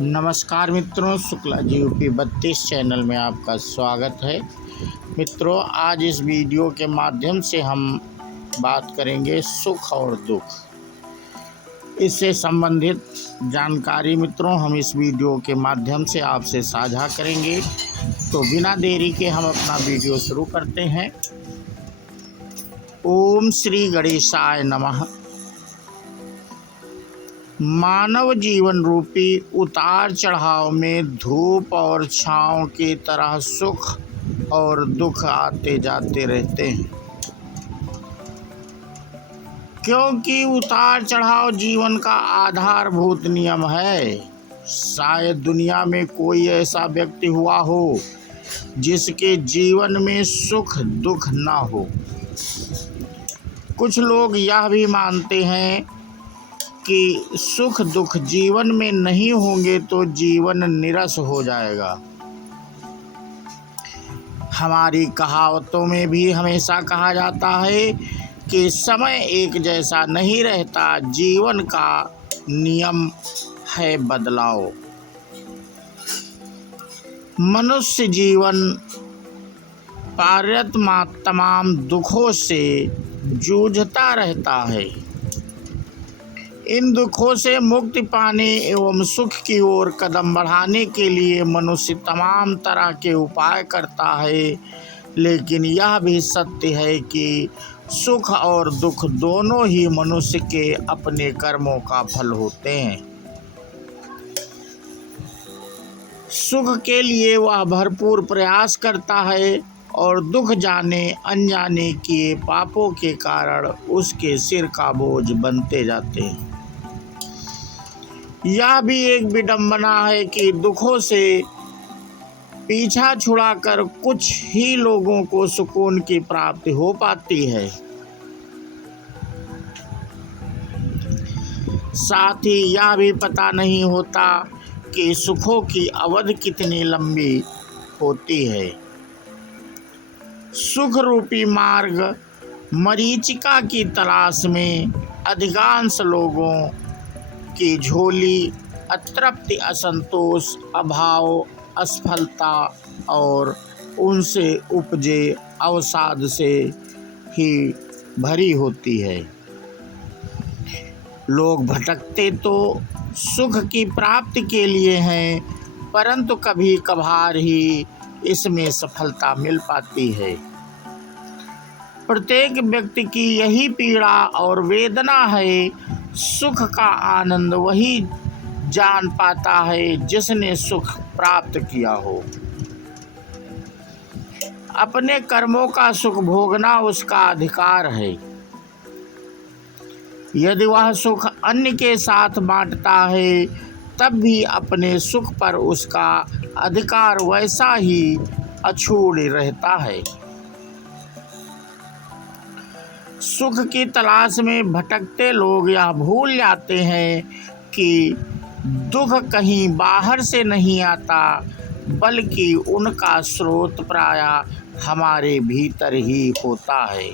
नमस्कार मित्रों, Shukla ji UP 32 channel में आपका स्वागत है। मित्रों, आज इस वीडियो के माध्यम से हम बात करेंगे सुख और दुख। इससे संबंधित जानकारी मित्रों हम इस वीडियो के माध्यम से आपसे साझा करेंगे। तो बिना देरी के हम अपना वीडियो शुरू करते हैं। ओम श्री गणेशाय नमः। मानव जीवन रूपी उतार चढ़ाव में धूप और छांव की तरह सुख और दुख आते जाते रहते हैं, क्योंकि उतार चढ़ाव जीवन का आधारभूत नियम है। शायद दुनिया में कोई ऐसा व्यक्ति हुआ हो जिसके जीवन में सुख दुख ना हो। कुछ लोग यह भी मानते हैं कि सुख दुख जीवन में नहीं होंगे तो जीवन निरस हो जाएगा। हमारी कहावतों में भी हमेशा कहा जाता है कि समय एक जैसा नहीं रहता, जीवन का नियम है बदलाव। मनुष्य जीवन पारत तमाम दुखों से जूझता रहता है। इन दुखों से मुक्ति पाने एवं सुख की ओर कदम बढ़ाने के लिए मनुष्य तमाम तरह के उपाय करता है, लेकिन यह भी सत्य है कि सुख और दुख दोनों ही मनुष्य के अपने कर्मों का फल होते हैं। सुख के लिए वह भरपूर प्रयास करता है और दुख जाने अनजाने किए पापों के कारण उसके सिर का बोझ बनते जाते हैं। यह भी एक विडंबना है कि दुखों से पीछा छुड़ाकर कुछ ही लोगों को सुकून की प्राप्ति हो पाती है। साथ ही यह भी पता नहीं होता कि सुखों की अवधि कितनी लंबी होती है। सुख रूपी मार्ग मरीचिका की तलाश में अधिकांश लोगों की झोली अतृप्ति, असंतोष, अभाव, असफलता और उनसे उपजे अवसाद से ही भरी होती है। लोग भटकते तो सुख की प्राप्ति के लिए हैं, परंतु कभी कभार ही इसमें सफलता मिल पाती है। प्रत्येक व्यक्ति की यही पीड़ा और वेदना है। सुख का आनंद वही जान पाता है जिसने सुख प्राप्त किया हो। अपने कर्मों का सुख भोगना उसका अधिकार है। यदि वह सुख अन्य के साथ बांटता है तब भी अपने सुख पर उसका अधिकार वैसा ही अछूत रहता है। सुख की तलाश में भटकते लोग यह भूल जाते हैं कि दुख कहीं बाहर से नहीं आता, बल्कि उनका स्रोत प्रायः हमारे भीतर ही होता है।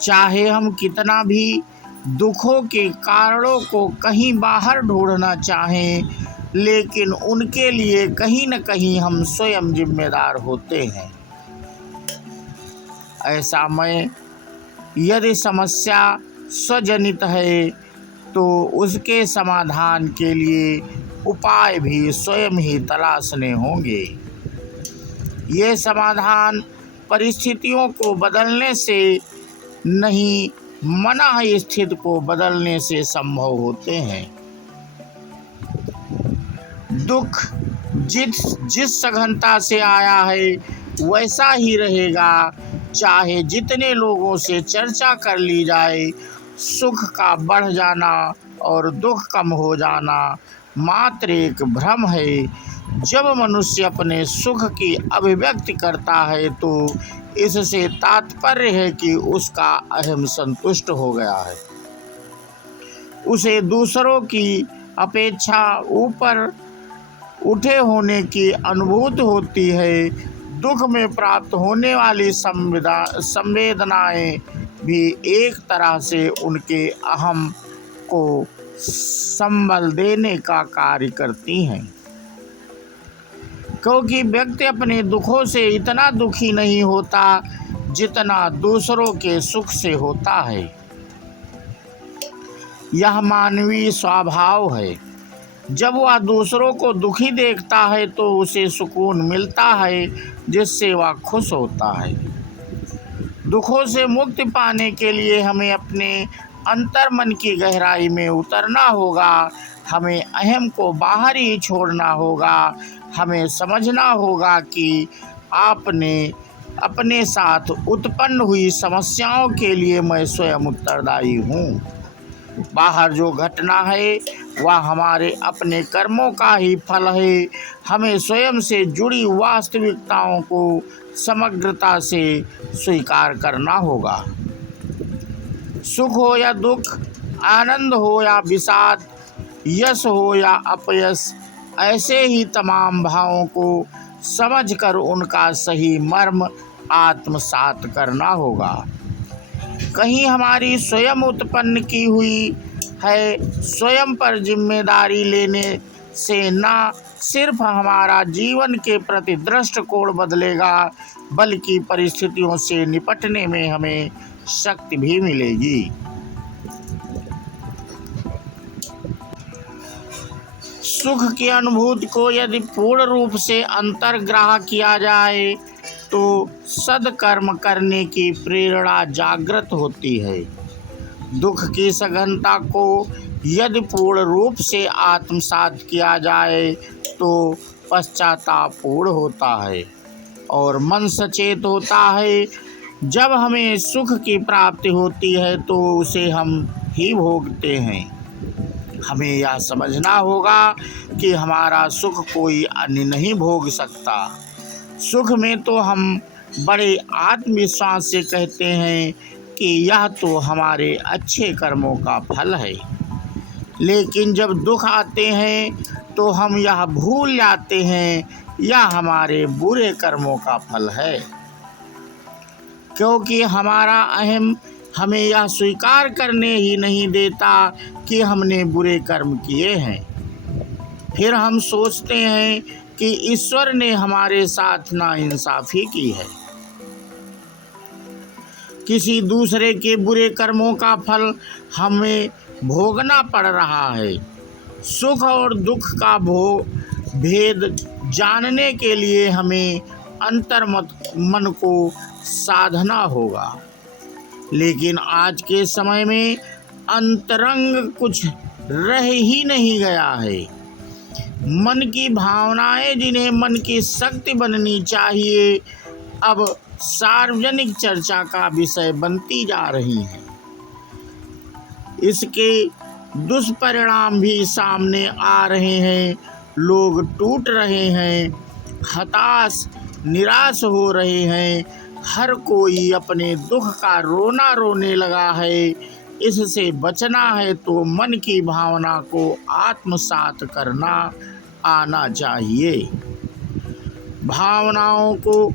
चाहे हम कितना भी दुखों के कारणों को कहीं बाहर ढूंढना चाहें, लेकिन उनके लिए कहीं न कहीं हम स्वयं जिम्मेदार होते हैं। ऐसा में यदि समस्या स्वजनित है तो उसके समाधान के लिए उपाय भी स्वयं ही तलाशने होंगे। ये समाधान परिस्थितियों को बदलने से नहीं, मन स्थिति को बदलने से संभव होते हैं। दुख जिस सघनता से आया है वैसा ही रहेगा, चाहे जितने लोगों से चर्चा कर ली जाए। सुख का बढ़ जाना और दुख कम हो जाना मात्र एक भ्रम है। जब मनुष्य अपने सुख की अभिव्यक्ति करता है तो इससे तात्पर्य है कि उसका अहम संतुष्ट हो गया है। उसे दूसरों की अपेक्षा ऊपर उठे होने की अनुभूति होती है। दुख में प्राप्त होने वाली संवेदनाएं भी एक तरह से उनके अहम को संबल देने का कार्य करती हैं, क्योंकि व्यक्ति अपने दुखों से इतना दुखी नहीं होता जितना दूसरों के सुख से होता है। यह मानवीय स्वभाव है। जब वह दूसरों को दुखी देखता है तो उसे सुकून मिलता है, जिससे वह खुश होता है। दुखों से मुक्ति पाने के लिए हमें अपने अंतर मन की गहराई में उतरना होगा। हमें अहम को बाहर ही छोड़ना होगा। हमें समझना होगा कि आपने अपने साथ उत्पन्न हुई समस्याओं के लिए मैं स्वयं उत्तरदायी हूँ। बाहर जो घटना है वह हमारे अपने कर्मों का ही फल है। हमें स्वयं से जुड़ी वास्तविकताओं को समग्रता से स्वीकार करना होगा। सुख हो या दुख, आनंद हो या विषाद, यश हो या अपयश, ऐसे ही तमाम भावों को समझकर उनका सही मर्म आत्मसात करना होगा। कहीं हमारी स्वयं उत्पन्न की हुई है स्वयं पर जिम्मेदारी लेने से न सिर्फ हमारा जीवन के प्रति दृष्टिकोण बदलेगा, बल्कि परिस्थितियों से निपटने में हमें शक्ति भी मिलेगी। सुख की अनुभूति को यदि पूर्ण रूप से अंतर्ग्राह किया जाए तो सद्कर्म करने की प्रेरणा जागृत होती है। दुख की सघनता को यदि पूर्ण रूप से आत्मसात किया जाए तो पश्चाताप पूर्ण होता है और मन सचेत होता है। जब हमें सुख की प्राप्ति होती है तो उसे हम ही भोगते हैं। हमें यह समझना होगा कि हमारा सुख कोई अन्य नहीं भोग सकता। सुख में तो हम बड़े आत्मविश्वास से कहते हैं कि यह तो हमारे अच्छे कर्मों का फल है, लेकिन जब दुख आते हैं तो हम यह भूल जाते हैं यह हमारे बुरे कर्मों का फल है, क्योंकि हमारा अहम हमें यह स्वीकार करने ही नहीं देता कि हमने बुरे कर्म किए हैं। फिर हम सोचते हैं कि ईश्वर ने हमारे साथ नाइंसाफ़ी की है। किसी दूसरे के बुरे कर्मों का फल हमें भोगना पड़ रहा है। सुख और दुख का भेद जानने के लिए हमें मन को साधना होगा, लेकिन आज के समय में अंतरंग कुछ रह ही नहीं गया है। मन की भावनाएं जिन्हें मन की शक्ति बननी चाहिए, अब सार्वजनिक चर्चा का विषय बनती जा रही हैं। इसके दुष्परिणाम भी सामने आ रहे हैं। लोग टूट रहे हैं, हताश निराश हो रहे हैं। हर कोई अपने दुख का रोना रोने लगा है। इससे बचना है तो मन की भावना को आत्मसात करना आना चाहिए। भावनाओं को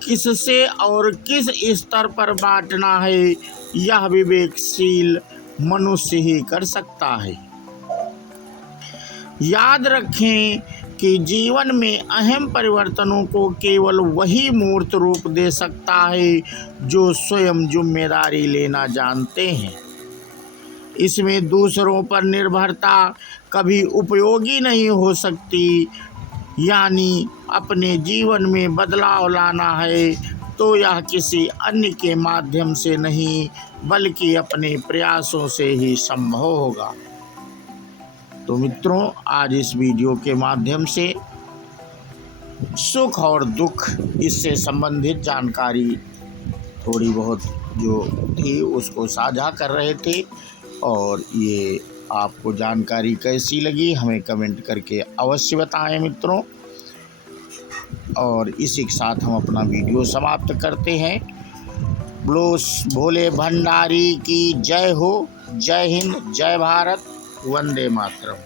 किससे और किस स्तर पर बांटना है, यह विवेकशील मनुष्य ही कर सकता है। याद रखें कि जीवन में अहम परिवर्तनों को केवल वही मूर्त रूप दे सकता है जो स्वयं जिम्मेदारी लेना जानते हैं। इसमें दूसरों पर निर्भरता कभी उपयोगी नहीं हो सकती। यानी अपने जीवन में बदलाव लाना है तो यह किसी अन्य के माध्यम से नहीं, बल्कि अपने प्रयासों से ही संभव होगा। तो मित्रों, आज इस वीडियो के माध्यम से सुख और दुख इससे संबंधित जानकारी थोड़ी बहुत जो थी उसको साझा कर रहे थे, और ये आपको जानकारी कैसी लगी हमें कमेंट करके अवश्य बताएं मित्रों। और इसी के साथ हम अपना वीडियो समाप्त करते हैं। भोले भंडारी की जय हो। जय हिंद, जय भारत, वंदे मातरम।